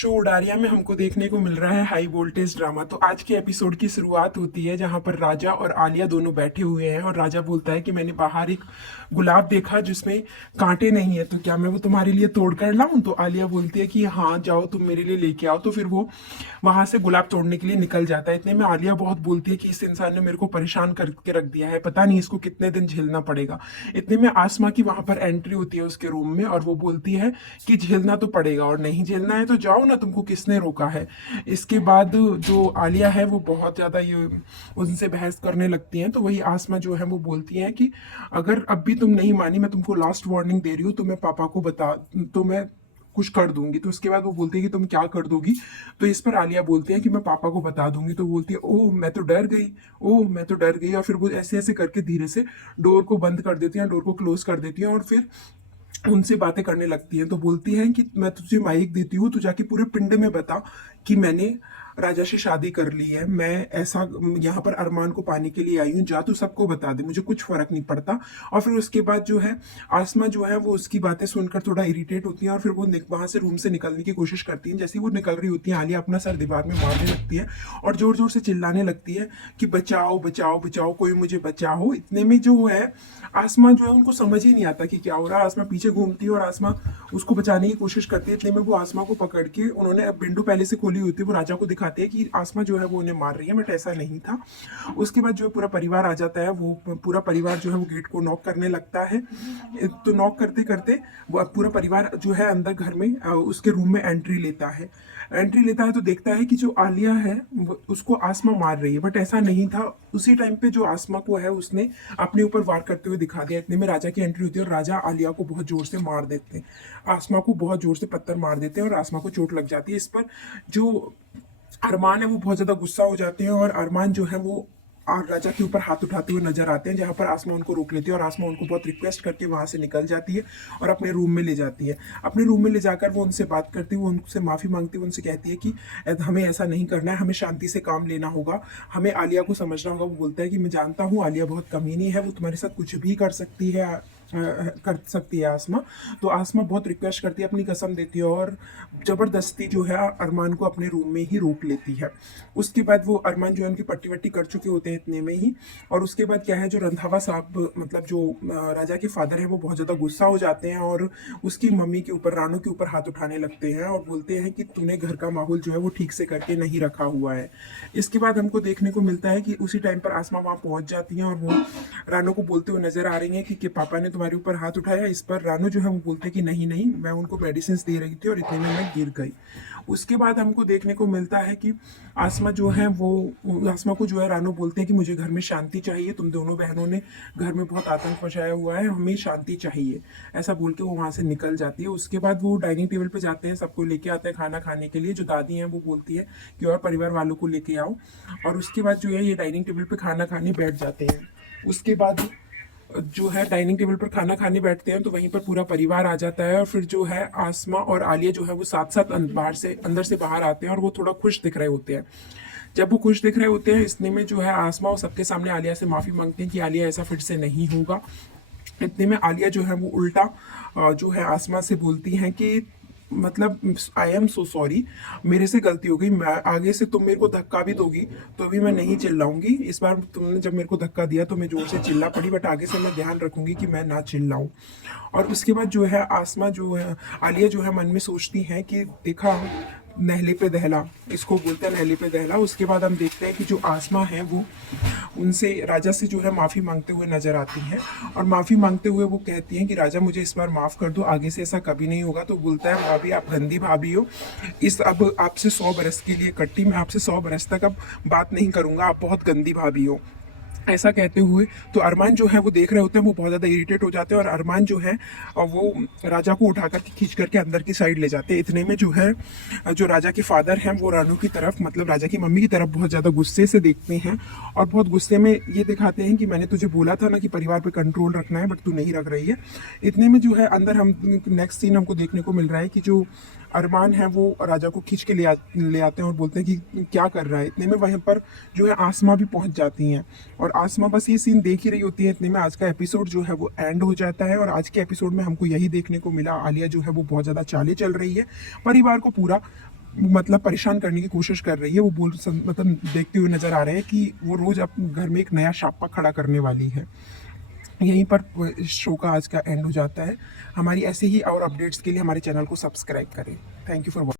Show Udaariyan में हमको देखने को मिल रहा है हाई वोल्टेज ड्रामा। तो आज के एपिसोड की शुरुआत होती है जहां पर राजा और आलिया दोनों बैठे हुए हैं और राजा बोलता है कि मैंने बाहर एक गुलाब देखा जिसमें कांटे नहीं है, तो क्या मैं वो तुम्हारे लिए तोड़ कर लाऊं? तो आलिया बोलती है कि हाँ जाओ, तुम मेरे लिए लेके आओ। तो फिर वो वहां से गुलाब तोड़ने के लिए निकल जाता है। इतने में आलिया बहुत बोलती है कि इस इंसान ने मेरे को परेशान करके रख दिया है, पता नहीं इसको कितने दिन झेलना पड़ेगा। इतने में आसमा की वहां पर एंट्री होती है उसके रूम में और वो बोलती है कि झेलना तो पड़ेगा और नहीं झेलना है तो जाओ ना, तुमको किसने रोका है। इसके बाद जो आलिया है वो बहुत ज्यादा ये उनसे बहस करने लगती हैं। तो वही आसमा जो है वो बोलती है कि अगर अब भी तुम नहीं मानी, मैं तुमको लास्ट वार्निंग दे रही हूँ, तो मैं पापा को बता, तो मैं कुछ कर दूंगी। तो उसके बाद वो बोलती है कि तुम क्या कर दोगी? तो इस पर आलिया बोलती है कि मैं पापा को बता दूंगी। तो बोलती है ओह मैं तो डर गई, ओह मैं तो डर गई। और फिर वो ऐसे ऐसे करके धीरे से डोर को बंद कर देती है, डोर को क्लोज कर देती है और फिर उनसे बातें करने लगती हैं। तो बोलती हैं कि मैं तुझे माइक देती हूँ, तू जाके पूरे पिंड में बता कि मैंने राजा से शादी कर ली है, मैं ऐसा यहाँ पर अरमान को पाने के लिए आई हूँ, जा तू सबको बता दे, मुझे कुछ फर्क नहीं पड़ता। और फिर उसके बाद जो है आसमा जो है वो उसकी बातें सुनकर थोड़ा इरिटेट होती है और फिर वो वहां से रूम से निकलने की कोशिश करती है। जैसे ही वो निकल रही होती है आलिया अपना सर दीवार में मारने लगती है और जोर जोर से चिल्लाने लगती है कि बचाओ बचाओ बचाओ, कोई मुझे बचाओ। इतने में जो है आसमा जो है उनको समझ ही नहीं आता कि क्या हो रहा है। आसमा पीछे घूमती है और आसमा उसको बचाने की कोशिश करती है। इतने में वो आसमा को पकड़ के, उन्होंने विंडो पहले से खोली होती है, वो राजा को दिखाते हैं कि आसमा जो है वो उन्हें मार रही है, बट ऐसा नहीं था। उसके बाद जो है पूरा परिवार आ जाता है। वो पूरा परिवार जो है वो गेट को नॉक करने लगता है। तो नॉक करते करते वो पूरा परिवार जो है अंदर घर में उसके रूम में एंट्री लेता है। एंट्री लेता है तो देखता है कि जो आलिया है उसको आसमा मार रही है, बट ऐसा नहीं था। उसी टाइम पे जो आसमा को है उसने अपने ऊपर वार करते हुए दिखा दिया। इतने में राजा की एंट्री होती है और राजा आलिया को बहुत जोर से मार देते हैं, आसमा को बहुत जोर से पत्थर मार देते हैं और आसमा को चोट लग जाती है। इस पर जो अरमान है वो बहुत ज्यादा गुस्सा हो जाते हैं और अरमान जो है वो राजा के ऊपर हाथ उठाते हुए नजर आते हैं, जहां पर आसमा उनको रोक लेती है और आसमा उनको बहुत रिक्वेस्ट करके वहां से निकल जाती है और अपने रूम में ले जाती है। अपने रूम में ले जाकर वो उनसे बात करती है, वो उनसे माफी मांगती है, उनसे कहती है कि हमें ऐसा नहीं करना है, हमें शांति से काम लेना होगा, हमें आलिया को समझना होगा। वो बोलता है कि मैं जानता हूँ आलिया बहुत कमीनी है, वो तुम्हारे साथ कुछ भी कर सकती है, कर सकती है आसमा। तो आसमा बहुत रिक्वेस्ट करती है, अपनी कसम देती है और जबरदस्ती जो है अरमान को अपने रूम में ही रोक लेती है। उसके बाद वो अरमान जो है उनकी पट्टी वट्टी कर चुके होते हैं इतने में ही। और उसके बाद क्या है, जो रंधावा साहब मतलब जो राजा के फादर है वो बहुत ज़्यादा गुस्सा हो जाते हैं और उसकी मम्मी के ऊपर, रानू के ऊपर हाथ उठाने लगते हैं और बोलते हैं कि तूने घर का माहौल जो है वो ठीक से करके नहीं रखा हुआ है। इसके बाद हमको देखने को मिलता है कि उसी टाइम पर आसमा वहाँ पहुंच जाती है और वो रानू को बोलते हुए नजर आ रही है कि पापा ने तुम्हारे ऊपर हाथ उठाया। इस पर रानू जो है वो बोलते हैं कि नहीं नहीं, मैं उनको मेडिसिन दे रही थी और इतने में मैं गिर गई। उसके बाद हमको देखने को मिलता है कि आसमा जो है वो, आसमा को जो है रानू बोलते हैं कि मुझे घर में शांति चाहिए, तुम दोनों बहनों ने घर में बहुत आतंक मचाया हुआ है, हमें शांति चाहिए। ऐसा बोल के वो वहाँ से निकल जाती है। उसके बाद वो डाइनिंग टेबल पे जाते हैं, सबको लेके आते हैं खाना खाने के लिए। जो दादी हैं वो बोलती है कि और परिवार वालों को लेके आओ। और उसके बाद जो है ये डाइनिंग टेबल पे खाना खाने बैठ जाते हैं। उसके बाद जो है डाइनिंग टेबल पर खाना खाने बैठते हैं तो वहीं पर पूरा परिवार आ जाता है और फिर जो है आसमा और आलिया जो है वो साथ साथ बाहर से, अंदर से बाहर आते हैं और वो थोड़ा खुश दिख रहे होते हैं। जब वो खुश दिख रहे होते हैं इतने में जो है आसमा और सबके सामने आलिया से माफी मांगते हैं कि आलिया ऐसा फिर से नहीं होगा। इतने में आलिया जो है वो उल्टा जो है आसमा से बोलती हैं कि मतलब आई एम सो सॉरी, मेरे से गलती हो गई, मैं आगे से तुम मेरे को धक्का भी दोगी तो भी मैं नहीं चिल्लाऊंगी। इस बार तुमने जब मेरे को धक्का दिया तो मैं जोर से चिल्ला पड़ी, बट आगे से मैं ध्यान रखूंगी कि मैं ना चिल्लाऊं। और उसके बाद जो है आसमा जो है, आलिया जो है मन में सोचती हैं कि देखा, नहले पे दहला, इसको बोलते हैं नहले पे दहला। उसके बाद हम देखते हैं कि जो आसमा है वो उनसे, राजा से जो है माफ़ी मांगते हुए नजर आती हैं और माफ़ी मांगते हुए वो कहती हैं कि राजा मुझे इस बार माफ़ कर दो, आगे से ऐसा कभी नहीं होगा। तो बोलता है भाभी आप गंदी भाभी हो, इस अब आपसे 100 बरस के लिए कट्टी, मैं आपसे 100 बरस तक अब बात नहीं करूँगा, आप बहुत गंदी भाभी हो। ऐसा कहते हुए तो अरमान जो है वो देख रहे होते हैं, वो बहुत ज़्यादा इरिटेट हो जाते हैं और अरमान जो है वो राजा को उठा करके खींच करके अंदर की साइड ले जाते हैं। इतने में जो है जो राजा के फादर हैं वो रानू की तरफ, मतलब राजा की मम्मी की तरफ बहुत ज़्यादा गुस्से से देखते हैं और बहुत गुस्से में ये दिखाते हैं कि मैंने तुझे बोला था ना कि परिवार पे कंट्रोल रखना है, बट तू नहीं रख रही है। इतने में जो है अंदर हम नेक्स्ट सीन हमको देखने को मिल रहा है कि जो अरमान है वो राजा को खींच के ले आते हैं और बोलते हैं कि क्या कर रहा है। इतने में वहीं पर जो है आसमा भी पहुंच जाती हैं और आसमा बस ये सीन देख ही रही होती है। इतने में आज का एपिसोड जो है वो एंड हो जाता है और आज के एपिसोड में हमको यही देखने को मिला, आलिया जो है वो बहुत ज़्यादा चाले चल रही है, परिवार को पूरा मतलब परेशान करने की कोशिश कर रही है। वो मतलब देखते हुए नजर आ रहे हैं कि वो रोज अपने घर में एक नया शापा खड़ा करने वाली है। यहीं पर इस शो का आज का एंड हो जाता है। हमारी ऐसे ही और अपडेट्स के लिए हमारे चैनल को सब्सक्राइब करें। Thank you for